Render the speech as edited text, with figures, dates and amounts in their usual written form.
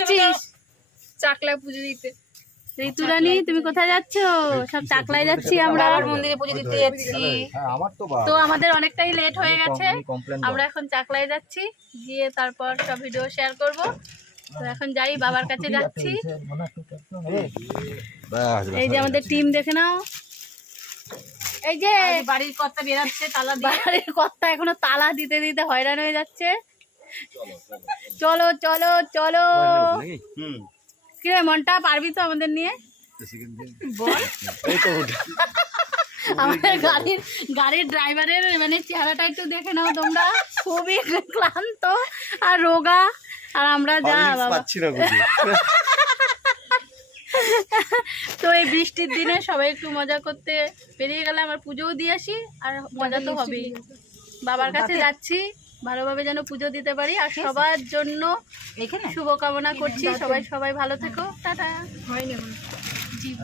যাচ্ছিস? চাকলা পুজো দিতে। ঋতুরানী তুমি কোথায় যাচ্ছ? সব চাকলায় যাচ্ছি আমরা, মন্দিরে পুজো দিতে যাচ্ছি। তো আমাদের অনেকটাই লেট হয়ে গেছে, আমরা এখন চাকলায় যাচ্ছি, গিয়ে তারপর সব ভিডিও শেয়ার করব। তো এখন যাই, বাবার কাছে যাচ্ছি। এই যে আমাদের টিম দেখে নাও, এই যে বাড়ির কর্তা বেরাচ্ছে তালা দিয়ে। বাড়ির কর্তা এখনো তালা দিতে দিতে হয়রান হয়ে যাচ্ছে। চলো চলো চলো, কি রে মনটা, পারবি তো আমাদের নিয়ে? আমাদের গাড়ির ড্রাইভারের মানে চেহারাটা একটু দেখে নাও তোমরা, খুবই ক্লান্ত আর রোগা, আর আমরা যা বাবা। তো এই বৃষ্টির দিনে সবাই একটু মজা করতে বেরিয়ে গেলে আমার পুজোও দিয়ে আসি, আর মজা তো হবেই। বাবার কাছে যাচ্ছি, ভালোভাবে যেন পুজো দিতে পারি, আর সবার জন্য শুভকামনা করছি। সবাই ভালো থেকো, টাটা।